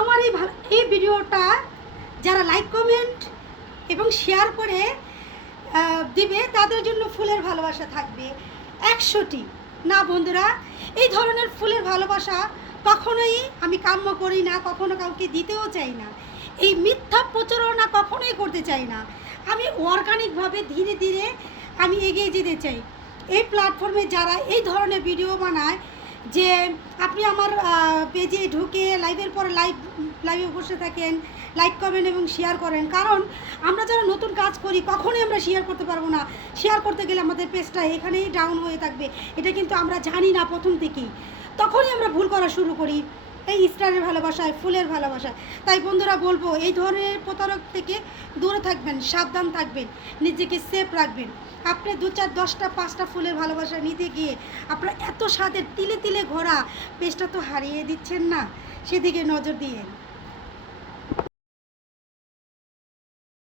আমার এই ভিডিওটা যারা লাইক কমেন্ট এবং শেয়ার করে দিবে তাদের জন্য ফুলের ভালোবাসা থাকবে 100টি। না বন্ধুরা, এই ধরনের ফুলের ভালোবাসা কখনোই আমি কাম্য করি না, কখনো কাউকে দিতেও চাই না। এই মিথ্যা প্রচারণা কখনোই করতে চাই না। আমি অর্গানিকভাবে ধীরে ধীরে আমি এগিয়ে যেতে চাই। এই প্ল্যাটফর্মে যারা এই ধরনের ভিডিও বানায় যে আপনি আমার পেজে ঢুকে লাইভের পর লাইভে বসে থাকেন, লাইক কমেন্ট এবং শেয়ার করেন, কারণ আমরা যারা নতুন কাজ করি কখনোই আমরা শেয়ার করতে পারবো না। শেয়ার করতে গেলে আমাদের পেজটা এখানেই ডাউন হয়ে থাকবে, এটা কিন্তু আমরা জানি না প্রথম থেকেই। তখনই আমরা ভুল করা শুরু করি এই স্টারের ভালোবাসায়, ফুলের ভালোবাসায়। তাই বন্ধুরা বলবো, এই ধরনের প্রতারক থেকে দূরে থাকবেন, সাবধান থাকবেন, নিজেকে সেফ রাখবেন। আপনি 2, 4, 10টা 5টা ফুলের ভালোবাসা নিতে গিয়ে আপনার এত স্বাদের তিলে তিলে ঘোরা পেজটা তো হারিয়ে দিচ্ছেন না, সেদিকে নজর দিয়েন।